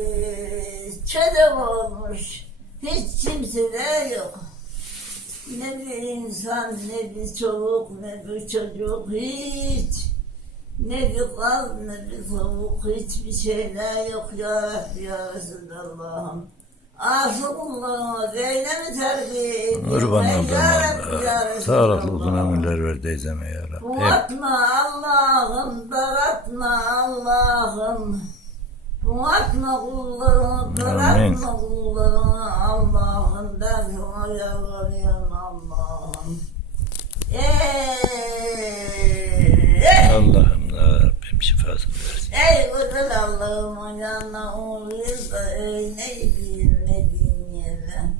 Eee, çölem olmuş. Hiç kimse de yok. Ne bir insan, ne bir çoluk, ne bir çocuk, hiç. Ne bir kal, ne bir tavuk, hiçbir şeyler yok ya Rabbi ya Resulallah'ım. Asıl kullarıma böyle mi terbiye ediyorsun? Kurbanlardan Ya Rabbi ya Allah. Sağlıklı uzun ömürler ver teyzeme ya Rabbi. Hep Bunatma Allah'ım, daratma Allah'ım. Bunatma kullarını, daratma kullarını Allah'ım. Ben sana yalvarıyorum Allah'ım. Ey, Allah'ım ya Rabbim şifasını versin. ey güzel Allah'ım yanına uğrayız da öyle diyeyim ne diyeyim yerden.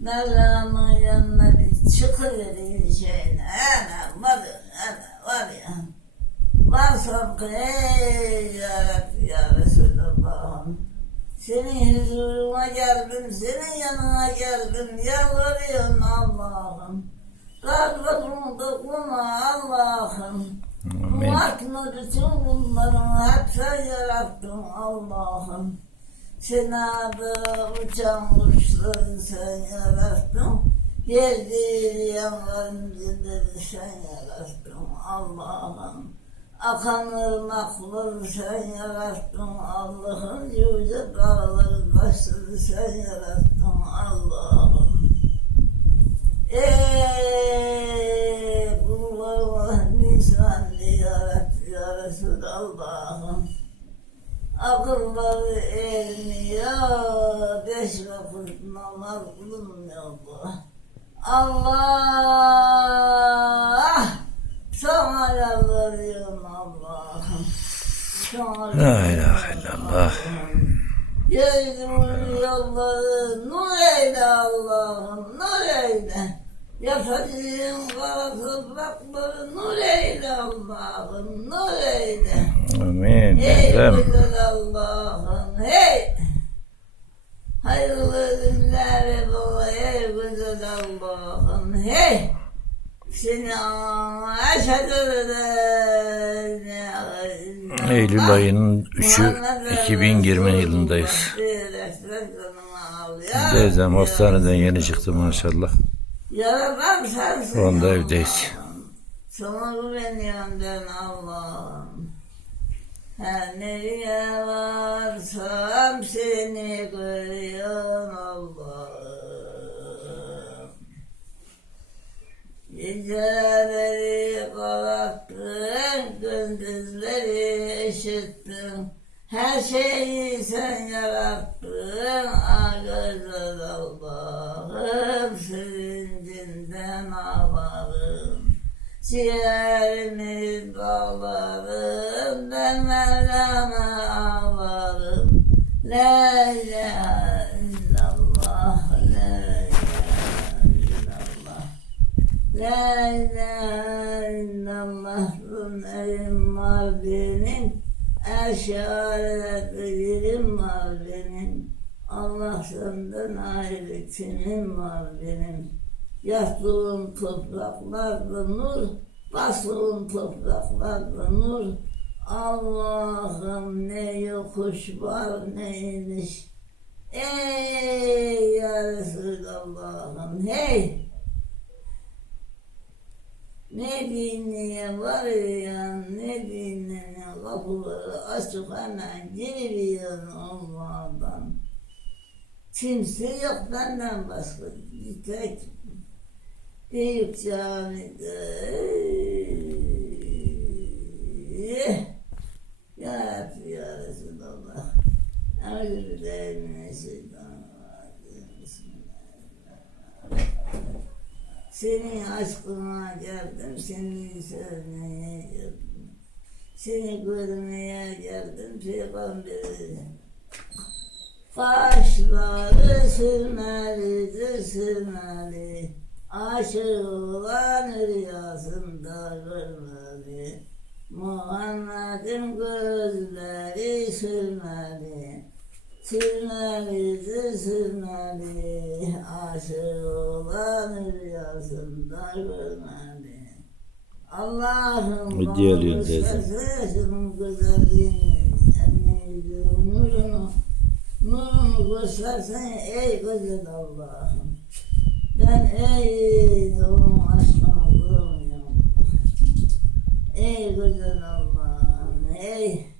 Mevlamın yanına biz çıkıveririz şeyine. Ana ya, ana var ya. Varsam ki ey ya Rabbi ya Resulallah'ım. Senin huzuruna geldim, senin yanına geldim, yalvarıyorum Allah'ım. Kalbimi dokunma Allah'ım. Bakma bütün bunların hep sen yarattın Allah'ım. Senada uçan kuşları sen yarattın. Yer değil yanların dilleri sen yarattın Allah'ım. Akan ırmakları sen yarattın Allah'ım. Yüce dağları taşları sen yarattın Allah'ım. Ey kullarıma nisan yarattı ya Resulallah'ım. Akılları ermiyor, beş vakit namaz kılınmıyor bu. Allah! Sana. Sana La ilahe illallah. Yerimin yolları nur eyle Allah'ım, nur eyle. Yaşadığım kara toprakları nur eyle Allah'ım, nur eyle. Amin. Ey güzel Allah'ım, hey! Hayırlı günler bol, ey güzel Allah'ım, hey! Seni aşağıda Eylül ayının 3'ü 2020 yılındayız. Teyzem hastaneden yeni çıktı maşallah. Şu anda evdeyiz. Güveniyorum ben Allah'ım. Her nereye varsam seni görüyorum Allah'ım. Geceleri karattın, gündüzleri eşittin. Her şeyi sen yarattın, güzel Allah'ım. Sevincinden ağlarım. Ciğerimi bağlarım, ben Mevlam'a ağlarım. La ilahe illallah, la ilahe illallah. La ilahe illallah benim Eşaretlerim var benim. Allah senden ayrı kimin var benim. Yattığım topraklarda nur Bastığım topraklarda nur. Allah'ım ne yokuş var ne iniş. Ey ya Resulallah'ım hey ne dinleye varıyan, ne dinleye kapıları açık hemen giriyor Allah'dan. Kimse yok benden başka. Bir tek büyük camide. Ya Rabbi ya Resulallah. Euzubillahimineşşeytanirracim. Bismillahirrahmanirrahim. Senin aşkına geldim, seni sevmeye geldim. Seni görmeye geldim peygamberi. Kaşları sürmelidir sürmeli. Aşık olan rüyasında görmeli. Muhammed'in gözleri sürmeli. Sürmelidir sürmeli. Aşık olan rüyasında görmeli. Allah'ım Ne diyor diyorsun teyze? Sesinin güzelliğini, emniyeti, nurunu, nurunu göstersen ey güzel Allah'ım. Ben ey yolun aşkını bulamıyorum. Ey güzel Allah'ım, ey